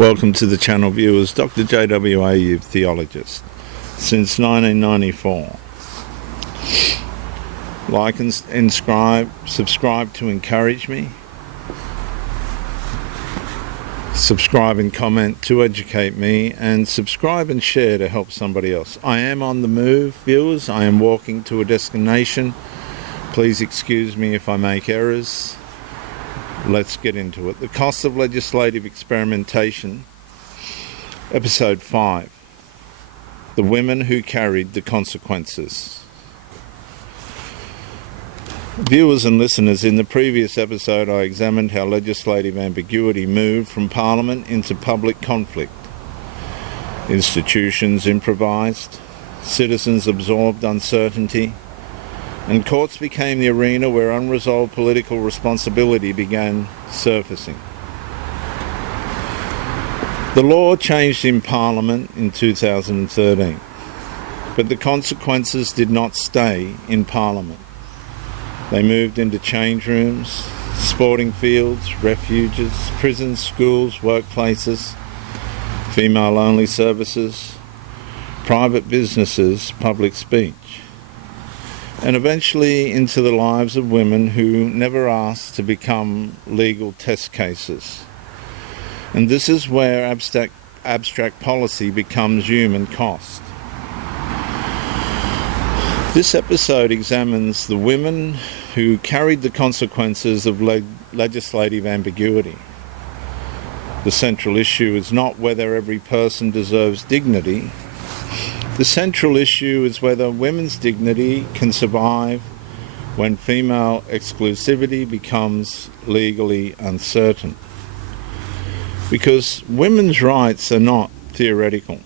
Welcome to the channel, viewers. Dr. J.W. Ayoub, Theologist, since 1994. Like and subscribe to encourage me. Subscribe and comment to educate me, and subscribe and share to help somebody else. I am on the move, viewers. I am walking to a destination. Please excuse me if I make errors. Let's get into it. The Cost of Legislative Experimentation, Episode 5. The Women Who Carried the Consequences. Viewers and listeners, in the previous episode I examined how legislative ambiguity moved from Parliament into public conflict. Institutions improvised, citizens absorbed uncertainty, and courts became the arena where unresolved political responsibility began surfacing. The law changed in Parliament in 2013, but the consequences did not stay in Parliament. They moved into change rooms, sporting fields, refuges, prisons, schools, workplaces, female-only services, private businesses, public speech, and eventually into the lives of women who never asked to become legal test cases. And this is where abstract policy becomes human cost. This episode examines the women who carried the consequences of legislative ambiguity. The central issue is not whether every person deserves dignity. The central issue is whether women's dignity can survive when female exclusivity becomes legally uncertain. Because women's rights are not theoretical,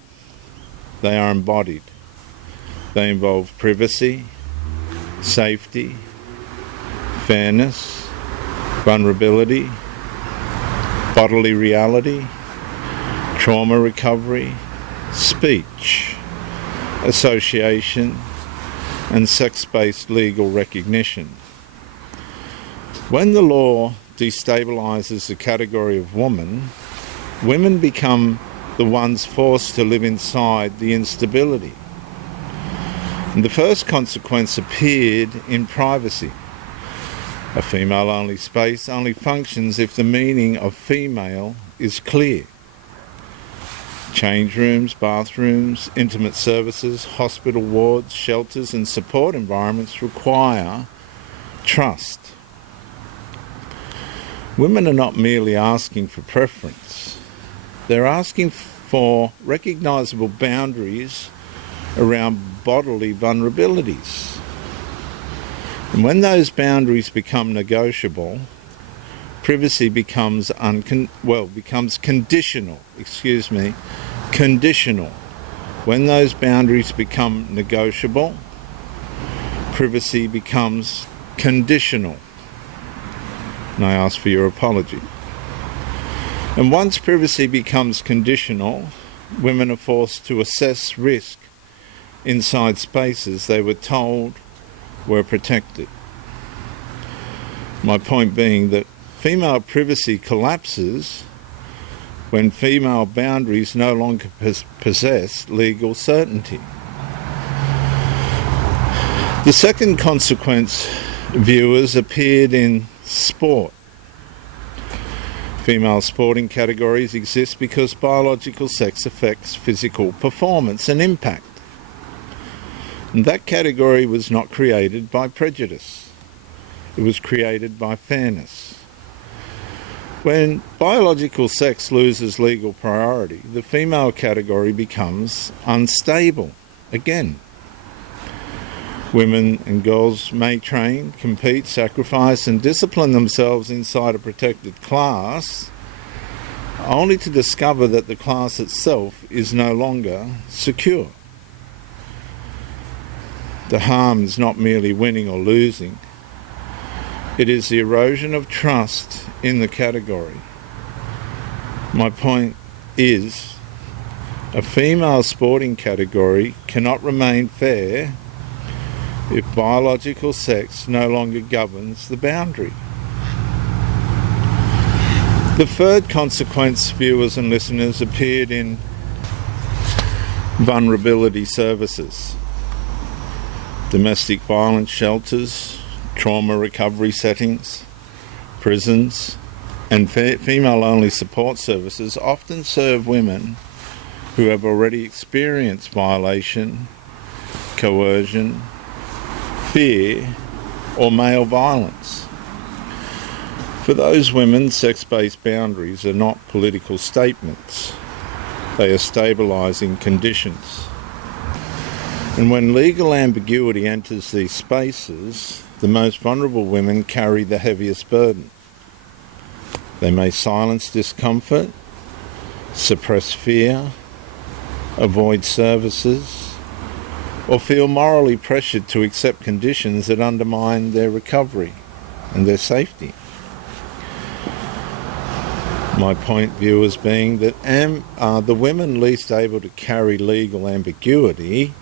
they are embodied. They involve privacy, safety, fairness, vulnerability, bodily reality, trauma recovery, speech, association, and sex-based legal recognition. When the law destabilises the category of woman, women become the ones forced to live inside the instability. And the first consequence appeared in privacy. A female-only space only functions if the meaning of female is clear. Change rooms, bathrooms, intimate services, hospital wards, shelters and support environments require trust. Women are not merely asking for preference. They're asking for recognisable boundaries around bodily vulnerabilities. And when those boundaries become negotiable, privacy becomes conditional. Conditional. When those boundaries become negotiable, privacy becomes conditional. And I ask for your apology. And once privacy becomes conditional, women are forced to assess risk inside spaces they were told were protected. My point being that female privacy collapses when female boundaries no longer possess legal certainty. The second consequence, viewers, appeared in sport. Female sporting categories exist because biological sex affects physical performance and impact. And that category was not created by prejudice. It was created by fairness. When biological sex loses legal priority, the female category becomes unstable again. Women and girls may train, compete, sacrifice and discipline themselves inside a protected class, only to discover that the class itself is no longer secure. The harm is not merely winning or losing. It is the erosion of trust in the category. My point is, a female sporting category cannot remain fair if biological sex no longer governs the boundary. The third consequence, viewers and listeners, appeared in vulnerability services, domestic violence shelters, trauma recovery settings, prisons, and female-only support services often serve women who have already experienced violation, coercion, fear, or male violence. For those women, sex-based boundaries are not political statements. They are stabilising conditions. And when legal ambiguity enters these spaces, the most vulnerable women carry the heaviest burden. They may silence discomfort, suppress fear, avoid services, or feel morally pressured to accept conditions that undermine their recovery and their safety. My point, viewers, being that the women least able to carry legal ambiguity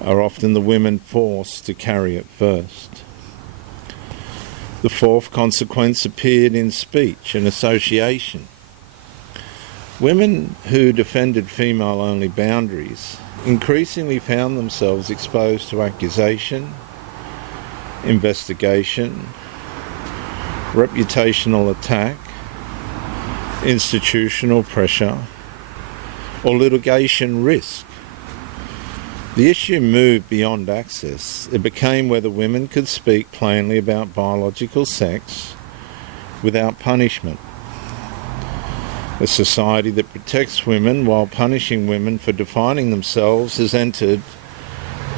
are often the women forced to carry it first. The fourth consequence appeared in speech and association. Women who defended female-only boundaries increasingly found themselves exposed to accusation, investigation, reputational attack, institutional pressure, or litigation risk. The issue moved beyond access. It became whether women could speak plainly about biological sex without punishment. A society that protects women while punishing women for defining themselves has entered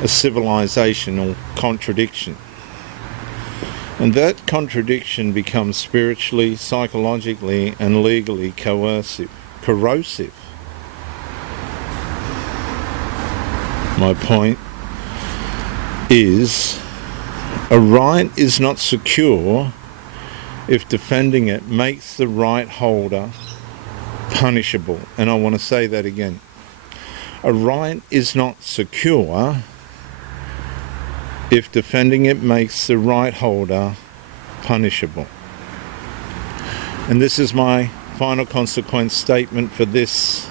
a civilizational contradiction. And that contradiction becomes spiritually, psychologically, and legally corrosive. My point is, a right is not secure if defending it makes the right holder punishable. And I want to say that again. A right is not secure if defending it makes the right holder punishable. And this is my final consequence statement for this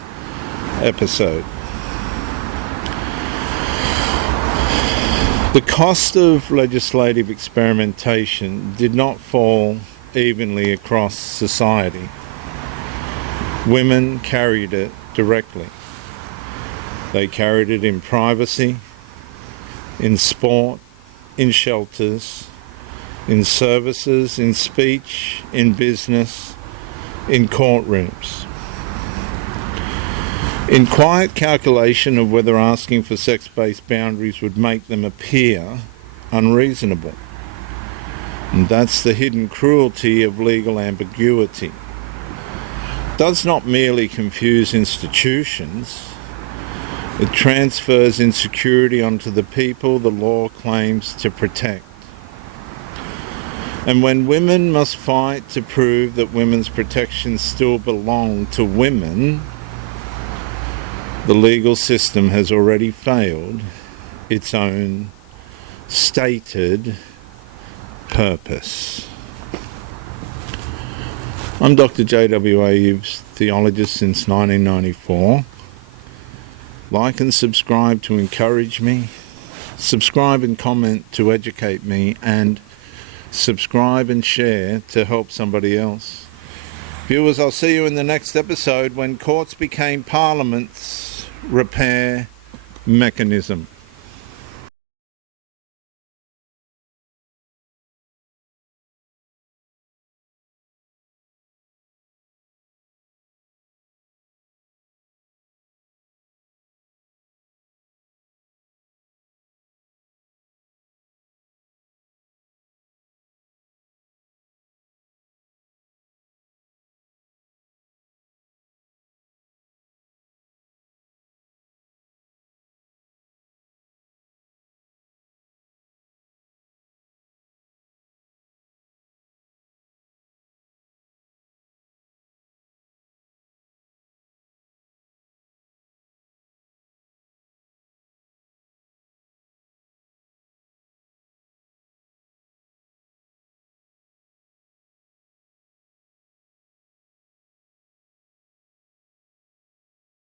episode. The cost of legislative experimentation did not fall evenly across society. Women carried it directly. They carried it in privacy, in sport, in shelters, in services, in speech, in business, in courtrooms. In quiet calculation of whether asking for sex-based boundaries would make them appear unreasonable. And that's the hidden cruelty of legal ambiguity. It does not merely confuse institutions, it transfers insecurity onto the people the law claims to protect. And when women must fight to prove that women's protections still belong to women, the legal system has already failed its own stated purpose. I'm Dr. J.W. Ayoub, Theologist since 1994. Like and subscribe to encourage me. Subscribe and comment to educate me. And subscribe and share to help somebody else. Viewers, I'll see you in the next episode when courts became Parliament's repair mechanism.